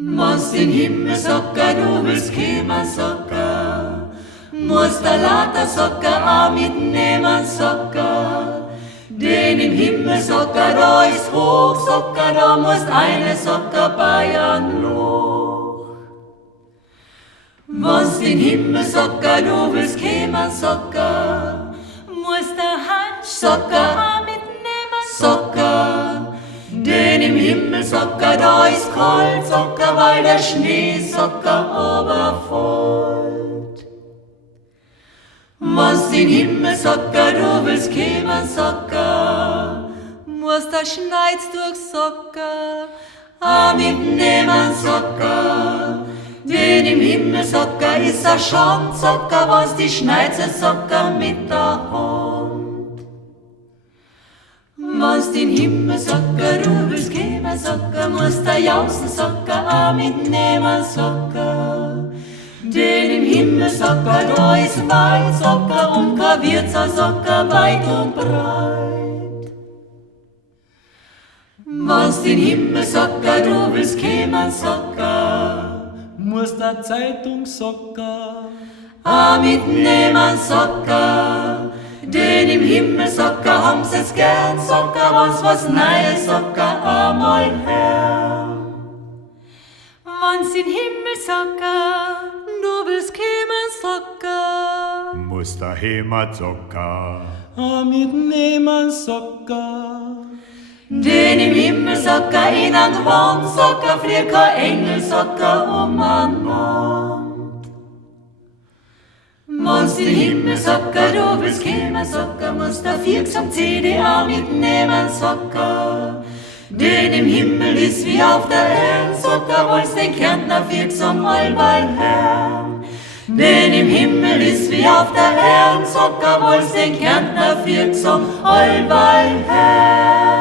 Wenn's den Himmel socker, du willst kommen, socker, musst der lauter socker auch mitnehmen, socker. Den im Himmel socker, da ist hoch, socker, da musst eine socker Bayern Loch. Wenn's den Himmel socker, du willst kommen, socker, musst der Hand socker auch mitnehmen, socker. Den im Himmel socker, da ist kalt, socker, weil der Schnee socker oberfällt. Wenn's den Himmel socker, du willst kommen, socker, musst der Schneid durch socker, auch mitnehmen, socker. Den im Himmel socker ist a Schand, socker, wenn's die Schneize socker mit der Hand. Wenn's den Himmel socker, du willst kommen, socker, musst der Jausen socker auch mitnehmen, socker. Den im Himmel socker, da ist Wald, socker, und kein Wirtshaus, socker, weit und breit. Wenn's den Himmel socker, du willst kommen, socker, musst der Zeitung socker, auch mitnehmen, socker. Den im Himmel socker, haben's es gern, socker, wenn's was Neues socker einmal hören. Wenn's den Himmel socker, du willst kommen, socker, musst der Heimat socker, auch mitnehmen socker. Den im Himmel socker, in ein Gewand socker, fliegt kein Engel socker umeinander. Wenn's den Himmel socker, du willst kommen, socker, musst der Viersam CD auch mitnehmen, socker. Den im Himmel ist wie auf der Erde, socker, wollt's den Kärntner Viersam allweil hören. Den im Himmel ist wie auf der Erde, socker, wollt's den Kärntner Viersam allweil hören.